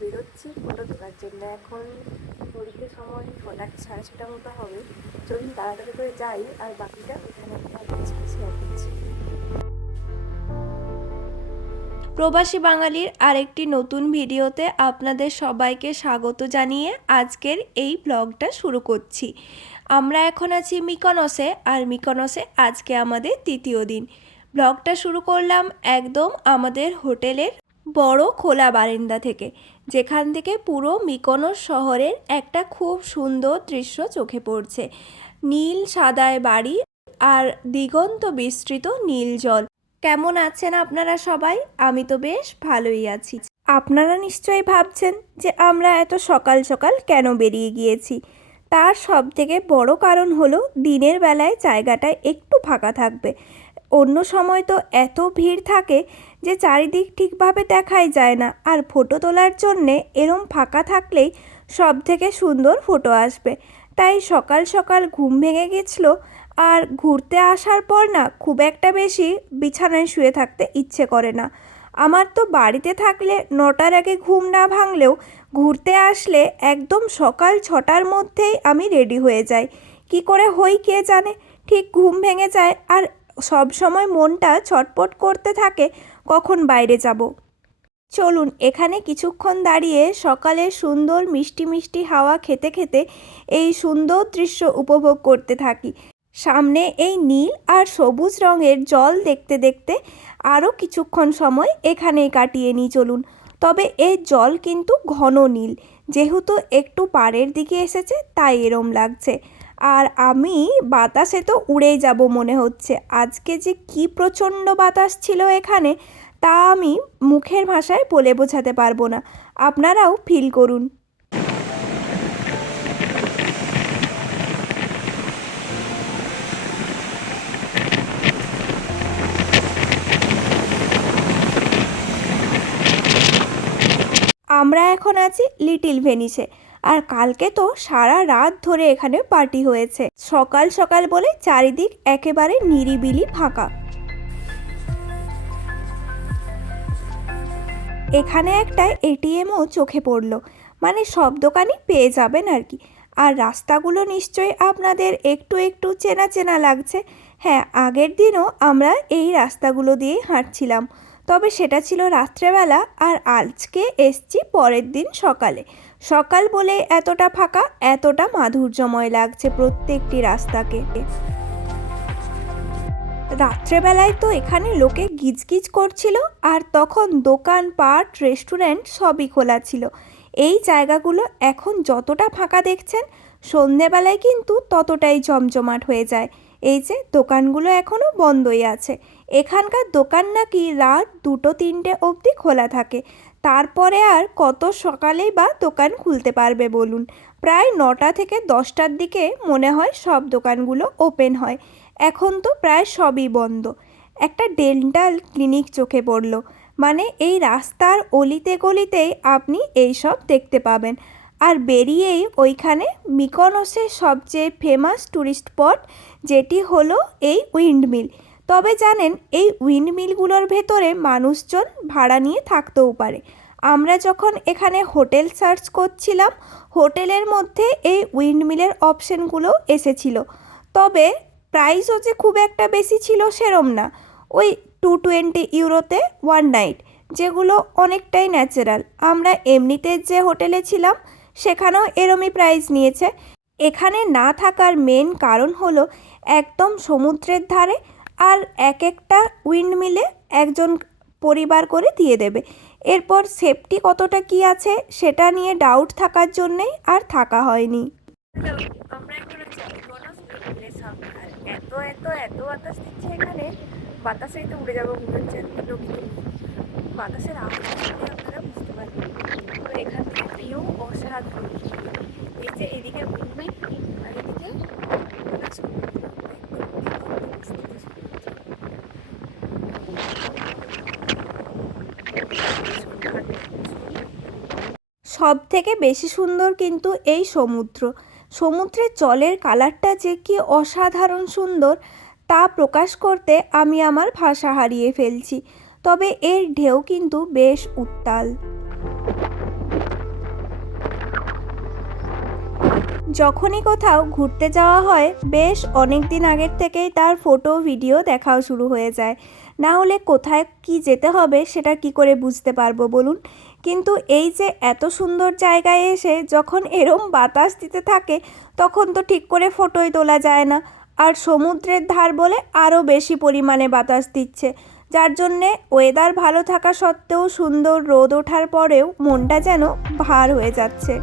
বেরোচ্ছি ফটো তোলার জন্য এখন ঘড়িতে সময় ছটা সাড়ে ছটার মতো হবে। চলুন তাড়াতাড়ি করে যাই, আর বাকিটা ওখানে প্রবাসী বাঙালির আরেকটি নতুন ভিডিওতে আপনাদের সবাইকে স্বাগত জানিয়ে আজকের এই ব্লগটা শুরু করছি। আমরা এখন আছি মিকনসে, আর মিকনসে আজকে আমাদের তৃতীয় দিন। ব্লগটা শুরু করলাম একদম আমাদের হোটেলের বড় খোলা বারান্দা থেকে, যেখান থেকে পুরো মিকনস শহরের একটা খুব সুন্দর দৃশ্য চোখে পড়ছে। নীল সাদায় বাড়ি আর দিগন্ত বিস্তৃত নীল জল। কেমন আছেন আপনারা সবাই? আমি তো বেশ ভালোই আছি। আপনারা নিশ্চয়ই ভাবছেন যে আমরা এত সকাল সকাল কেন বেরিয়ে গিয়েছি? তার সব থেকে বড় কারণ হলো দিনের বেলায় জায়গাটায় একটু ফাঁকা থাকবে। অন্য সময় তো এত ভিড় থাকে যে চারিদিক ঠিকভাবে দেখাই যায় না। আর ফটো তোলার জন্যে এরম ফাঁকা থাকলেই সব থেকে সুন্দর ফটো আসবে। তাই সকাল সকাল ঘুম ভেঙে গেছিল আর ঘুরতে আসার পর না খুব একটা বেশি বিছানায় শুয়ে থাকতে ইচ্ছে করে না। আমার তো বাড়িতে থাকলে নটার আগে ঘুম না ভাঙলেও ঘুরতে আসলে একদম সকাল ছটার মধ্যেই আমি রেডি হয়ে যাই। কি করে হই কে জানে? ঠিক ঘুম ভেঙে যায় আর সব সময় মনটা ছটপট করতে থাকে, কখন বাইরে যাব? চলুন, এখানে কিছুক্ষণ দাঁড়িয়ে সকালে সুন্দর মিষ্টি মিষ্টি হাওয়া খেতে খেতে এই সুন্দর দৃশ্য উপভোগ করতে থাকি। সামনে এই নীল আর সবুজ রঙের জল দেখতে দেখতে আরও কিছুক্ষণ সময় এখানেই কাটিয়ে নিই চলুন। তবে এই জল কিন্তু ঘন নীল, যেহেতু একটু পাড়ের দিকে এসেছে, তাই এরম লাগছে। আর আমি বাতাসে তো উড়েই যাব মনে হচ্ছে। আজকে যে কি প্রচণ্ড বাতাস ছিল এখানে, তা আমি মুখের ভাষায় বলে বোঝাতে পারব না। আপনারাও ফিল করুন। আমরা এখন আছি লিটিল ভেনিসে। আর কালকে তো সারা রাত ধরে এখানে পার্টি হয়েছে। সকাল সকাল বলে চারিদিক একেবারে নিরিবিলি ফাঁকা। এখানে একটা এটিএমও চোখে পড়ল। মানে সব দোকানই পেয়ে যাবেন আর কি। আর রাস্তাগুলো নিশ্চয়ই আপনাদের একটু একটু চেনা চেনা লাগছে। হ্যাঁ আগের দিনও আমরা এই রাস্তাগুলো দিয়েই হাঁটছিলাম। তবে সেটা ছিল রাত্রেবেলা আর আজকে এসছি পরের দিন সকালে। সকাল বলে এতটা ফাঁকা, এতটা মাধুর্যময় লাগছে প্রত্যেকটি রাস্তাকে। রাত্রেবেলায় তো এখানে লোকে গিজগিজ করছিল আর তখন দোকান, পাট, রেস্টুরেন্ট সবই খোলা ছিল। এই জায়গাগুলো এখন যতটা ফাঁকা দেখছেন, সন্ধেবেলায় কিন্তু ততটাই জমজমাট হয়ে যায়। এই যে, দোকানগুলো এখনও বন্ধই আছে। এখানকার দোকান নাকি রাত দুটো, তিনটে অবধি খোলা থাকে। তারপরে আর কত সকালেই বা দোকান খুলতে পারবে বলুন। প্রায় নটা থেকে দশটার দিকে মনে হয় সব দোকানগুলো ওপেন হয়। এখন তো প্রায় সবই বন্ধ। একটা ডেন্টাল ক্লিনিক চোখে পড়ল। মানে এই রাস্তার অলিতে গলিতেই আপনি এই সব দেখতে পাবেন। আর বেরিয়েই ওইখানে মিকনসের সবচেয়ে ফেমাস ট্যুরিস্ট স্পট যেটি হলো এই উইন্ডমিল তবে জানেন, এই উইন্ডমিলগুলোর ভেতরে মানুষজন ভাড়া নিয়ে থাকতেও পারে। আমরা যখন এখানে হোটেল সার্চ করছিলাম, হোটেলের মধ্যে এই উইন্ডমিলের অপশানগুলো এসেছিল। তবে প্রাইসও যে খুব একটা বেশি ছিল সেরম না। ওই টু টোয়েন্টি ইউরোতে ওয়ান নাইট, যেগুলো অনেকটাই ন্যাচারাল। আমরা এমনিতে যে হোটেলে ছিলাম, সেখানেও এরমই প্রাইস নিয়েছে। এখানে না থাকার মেন কারণ হলো, একদম সমুদ্রের ধারে আর এক একটা উইন্ড মিলে একজন পরিবার করে দিয়ে দেবে। এরপর সেফটি কতটা কি আছে সেটা নিয়ে ডাউট থাকার জন্যেই আর থাকা হয়নি। এত এত এত বাতাস দিচ্ছে এখানে বাতাসে তো উড়ে যাব মনে হচ্ছে। বাতাসের আওয়াজ আপনারা বুঝতে পারবেন। এখান থেকে ভিউ অসাধারণ। এই যে এদিকে উঠবেন আর এদিকে পুরো সমুদ্র, একদম দিগন্ত বিস্তৃত সমুদ্র। সব থেকে বেশি সুন্দর কিন্তু এই সমুদ্র। সমুদ্রের জলের কালারটা যে কি অসাধারণ সুন্দর, তা প্রকাশ করতে আমি আমার ভাষা হারিয়ে ফেলছি। তবে এর ঢেউ কিন্তু বেশ উত্তাল। যখনই কোথাও ঘুরতে যাওয়া হয়, বেশ অনেক দিন আগের থেকেই তার ফটো, ভিডিও দেখাও শুরু হয়ে যায়। না হলে কোথায় কি যেতে হবে সেটা কি করে বুঝতে পারব বলুন? কিন্তু এই যে এত সুন্দর জায়গায় এসে যখন এরম বাতাস দিতে থাকে, তখন তো ঠিক করে ফটোই তোলা যায় না। আর সমুদ্রের ধার বলে আরও বেশি পরিমাণে বাতাস দিচ্ছে। যার জন্যে ওয়েদার ভালো থাকা সত্ত্বেও সুন্দর রোদ ওঠার পরেও মনটা যেন ভার হয়ে যাচ্ছে।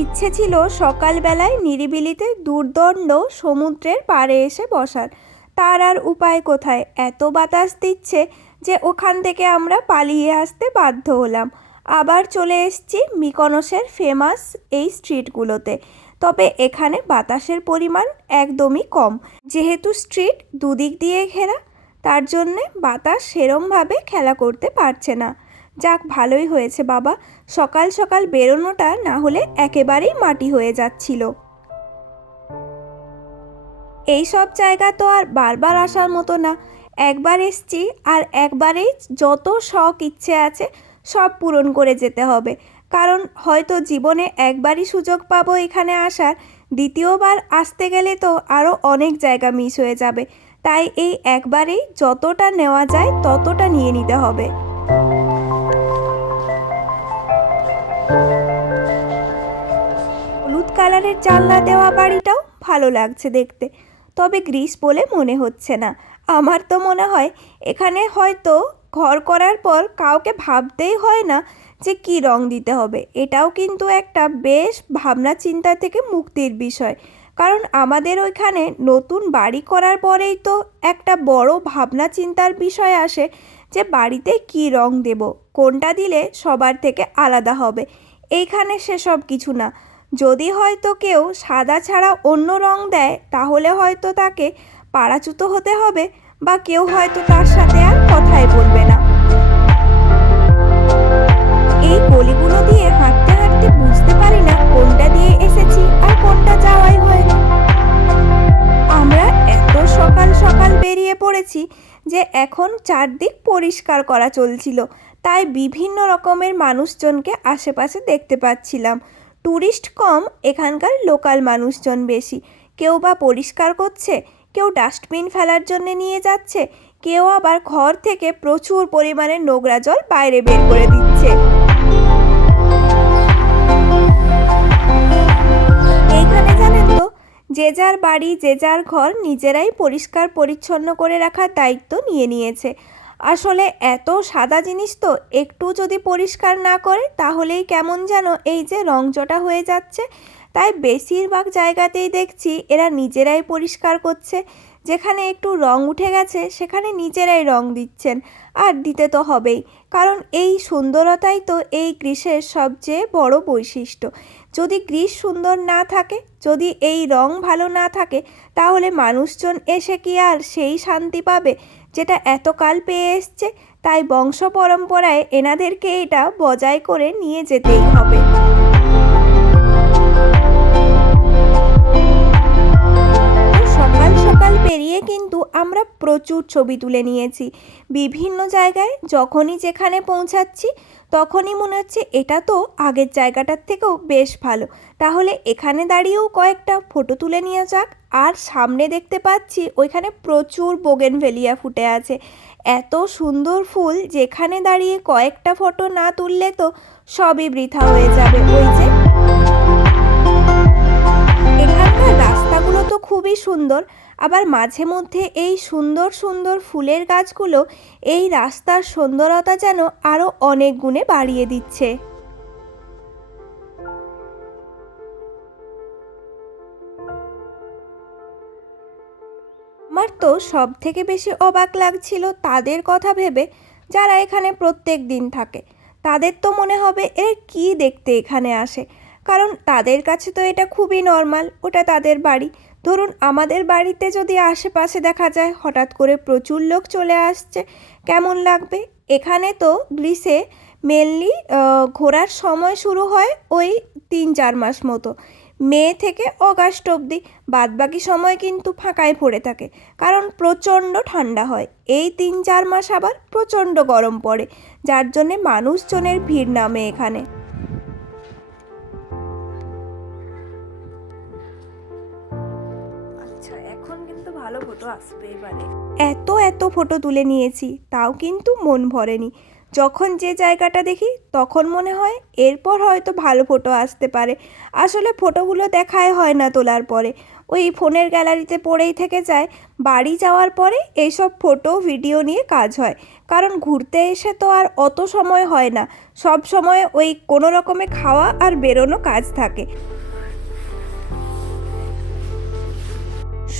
ইচ্ছে ছিল সকালবেলায় নিরিবিলিতে দুর্দণ্ড সমুদ্রের পাড়ে এসে বসার। তার আর উপায় কোথায়? এত বাতাস দিচ্ছে যে ওখান থেকে আমরা পালিয়ে আসতে বাধ্য হলাম। আবার চলে এসছি মিকনসের ফেমাস এই স্ট্রিটগুলোতে। তবে এখানে বাতাসের পরিমাণ একদমই কম। যেহেতু স্ট্রিট দুদিক দিয়ে ঘেরা, তার জন্যে বাতাস সেরমভাবে খেলা করতে পারছে না। যাক, ভালোই হয়েছে বাবা। সকাল সকাল বেরোনোটা না হলে একেবারেই মাটি হয়ে যাচ্ছিল। এই সব জায়গা তো আর বারবার আসার মতো না। একবার এসছি আর একবারেই যত শখ ইচ্ছে আছে সব পূরণ করে যেতে হবে। কারণ হয়তো জীবনে একবারই সুযোগ পাবো এখানে আসার, দ্বিতীয়বার আসতে গেলে তো আরও অনেক জায়গা মিস হয়ে যাবে। তাই এই একবারেই যতটা নেওয়া যায় ততটা নিয়ে নিতে হবে। হলুদ কালারের জানলা দেওয়া বাড়িটাও ভালো লাগছে দেখতে। তবে গ্রিস বলে মনে হচ্ছে না। আমার তো মনে হয়, এখানে হয়তো ঘর করার পর কাউকে ভাবতেই হয় না যে কি রং দিতে হবে। এটাও কিন্তু একটা বেশ ভাবনা চিন্তা থেকে মুক্তির বিষয়। কারণ আমাদের ওইখানে নতুন বাড়ি করার পরেই তো একটা বড় ভাবনা চিন্তার বিষয় আসে যে বাড়িতে কি রং দেব, কোনটা দিলে সবার থেকে আলাদা হবে, এইখানে সেসব কিছু না। যদি হয়তো কেউ সাদা ছাড়া অন্য রং দেয়, তাহলে হয়তো তাকে পাড়াচ্যুত হতে হবে বা কেউ হয়তো তার সাথে আর কথাই বলবে না। এই গলিগুলো দিয়ে হাঁটতে এখন চারদিক পরিষ্কার করা চলছিল। তাই বিভিন্ন রকমের মানুষজনকে আশেপাশে দেখতে পাচ্ছিলাম। ট্যুরিস্ট কম, এখানকার লোকাল মানুষজন বেশি। কেউ বা পরিষ্কার করছে, কেউ ডাস্টবিন ফেলার জন্য নিয়ে যাচ্ছে, কেউ আবার ঘর থেকে প্রচুর পরিমাণে নোংরা জল বাইরে বের করে দিচ্ছে। যে যার বাড়ি, যে যার ঘর নিজেরাই পরিষ্কার পরিচ্ছন্ন করে রাখার দায়িত্ব নিয়ে নিয়েছে। আসলে এত সাদা জিনিস তো একটু যদি পরিষ্কার না করে, তাহলেই কেমন যেন এই যে রংচটা হয়ে যাচ্ছে। তাই বেশিরভাগ জায়গাতেই দেখছি এরা নিজেরাই পরিষ্কার করছে। যেখানে একটু রং উঠে গেছে, সেখানে নিজেরাই রং দিচ্ছেন। আর দিতে তো হবেই। কারণ এই সুন্দরতাই তো এই গ্রীষ্মের সবচেয়ে বড় বৈশিষ্ট্য। যদি গ্রিস সুন্দর না থাকে, যদি এই রং ভালো না থাকে, তাহলে মানুষজন এসে কি আর সেই শান্তি পাবে যেটা এতকাল পেয়ে এসছে? তাই বংশ পরম্পরায় এনাদেরকে এটা বজায় করে নিয়ে যেতেই হবে। প্রচুর ছবি তুলে নিয়েছি। বিভিন্ন জায়গায় যখনই যেখানে পৌঁছাচ্ছি, তখনই মনে হচ্ছে এটা তো আগের জায়গাটার থেকেও বেশ ভালো। তাহলে এখানে দাঁড়িয়েও কয়েকটা ফটো তুলে নিয়ে যাক। আর সামনে দেখতে পাচ্ছি ওইখানে প্রচুর বোগেনভেলিয়া ফুটে আছে। এত সুন্দর ফুল যেখানে দাঁড়িয়ে কয়েকটা ফটো না তুললে তো সবই বৃথা হয়ে যাবে। ওই যে রাস্তাগুলো তো খুবই সুন্দর। আবার মাঝে মধ্যে এই সুন্দর সুন্দর ফুলের গাছগুলো এই রাস্তার সুন্দরতা যেন আরও অনেক গুণে বাড়িয়ে দিচ্ছে। আমার তো সব থেকে বেশি অবাক লাগছিল তাদের কথা ভেবে যারা এখানে প্রত্যেক দিন থাকে। তাদের তো মনে হবে এ কি দেখতে এখানে আসে। কারণ তাদের কাছে তো এটা খুবই নর্মাল ওটা তাদের বাড়ি। ধরুন আমাদের বাড়িতে যদি আশেপাশে দেখা যায় হঠাৎ করে প্রচুর লোক চলে আসছে, কেমন লাগবে? এখানে তো গ্রিসে মেনলি ঘোরার সময় শুরু হয় ওই তিন চার মাস মতো। মে থেকে অগাস্ট অবধি। বাদবাকি সময় কিন্তু ফাঁকায় পড়ে থাকে। কারণ প্রচণ্ড ঠান্ডা হয়। এই তিন চার মাস আবার প্রচণ্ড গরম পড়ে। যার জন্যে মানুষজনের ভিড় নামে এখানে। ভালো ফটো আসবে এবারে। এত এত ফটো তুলে নিয়েছি, তাও কিন্তু মন ভরেনি। যখন যে জায়গাটা দেখি, তখন মনে হয় এরপর হয়তো ভালো ফটো আসতে পারে। আসলে ফটোগুলো দেখাই হয় না তোলার পরে। ওই ফোনের গ্যালারিতে পড়েই থেকে যায়, বাড়ি যাওয়ার পরে এইসব ফটো ভিডিও নিয়ে কাজ হয়। কারণ ঘুরতে এসে তো আর অত সময় হয় না। সব সময় ওই কোনো রকমে খাওয়া আর বেরোনো কাজ থাকে।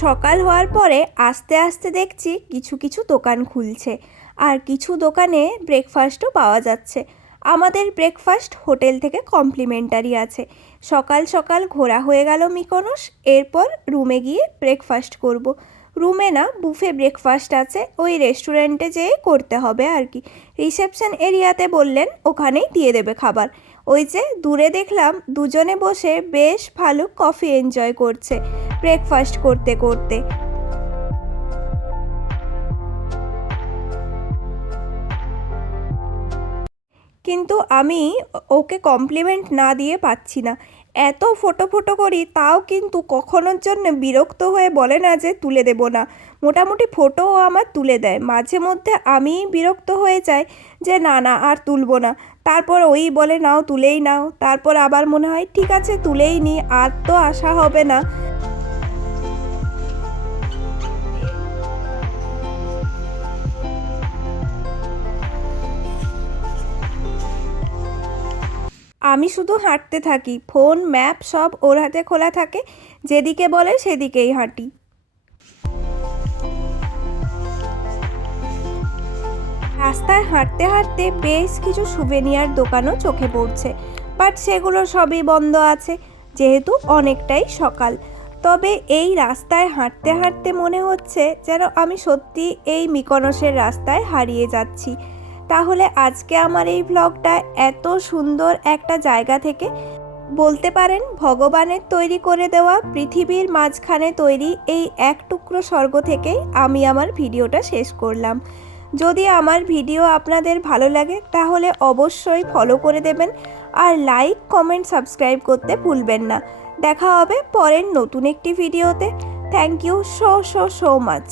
সকাল হওয়ার পরে আস্তে আস্তে দেখছি কিছু কিছু দোকান খুলছে আর কিছু দোকানে ব্রেকফাস্টও পাওয়া যাচ্ছে। আমাদের ব্রেকফাস্ট হোটেল থেকে কমপ্লিমেন্টারি আছে। সকাল সকাল ঘোরা হয়ে গেল মিকোনস, এরপর রুমে গিয়ে ব্রেকফাস্ট করব। রুমে না বুফে ব্রেকফাস্ট আছে, ওই রেস্টুরেন্টে যেয়ে করতে হবে আর কি। রিসেপশন এরিয়াতে বললেন, ওখানেই দিয়ে দেবে খাবার। ওই যে দূরে দেখলাম, দুজনে বসে বেশ ভালো কফি এনজয় করছে। ব্রেকফাস্ট করতে করতে। কিন্তু আমি ওকে কমপ্লিমেন্ট না দিয়ে পাচ্ছি না। এত ফটো ফটো করি, তাও কিন্তু কখনোর জন্য বিরক্ত হয়ে বলে না যে তুলে দেব না। মোটামুটি ফটোও আমার তুলে দেয়। মাঝে মধ্যে আমি বিরক্ত হয়ে যাই যে না না, আর তুলবো না। তারপর ওই বলে, নাও তুলেই নাও। তারপর আবার মনে হয়, ঠিক আছে, তুলেই নি, আর তো আসা হবে না। আমি শুধু হাঁটতে থাকি। ফোন, ম্যাপ সব ওর হাতে খোলা থাকে। যেদিকে বলে সেদিকেই হাঁটি। রাস্তায় হাঁটতে হাঁটতে বেশ কিছু সুভেনিয়ার দোকানও চোখে পড়ছে। বাট সেগুলো সবই বন্ধ আছে, যেহেতু অনেকটাই সকাল। তবে এই রাস্তায় হাঁটতে হাঁটতে মনে হচ্ছে যেন আমি সত্যি এই মিকনসের রাস্তায় হারিয়ে যাচ্ছি। তাহলে আজকে আমার এই ব্লগটা এত সুন্দর একটা জায়গা থেকে বলতে পারেন ভগবানের তৈরি করে দেওয়া পৃথিবীর মাঝখানে তৈরি এই এক টুকরো স্বর্গ থেকেই আমি আমার ভিডিওটা শেষ করলাম। যদি আমার ভিডিও আপনাদের ভালো লাগে তাহলে অবশ্যই ফলো করে দেবেন আর লাইক কমেন্ট সাবস্ক্রাইব করতে ভুলবেন না। দেখা হবে পরের নতুন একটি ভিডিওতে। Thank you so so so much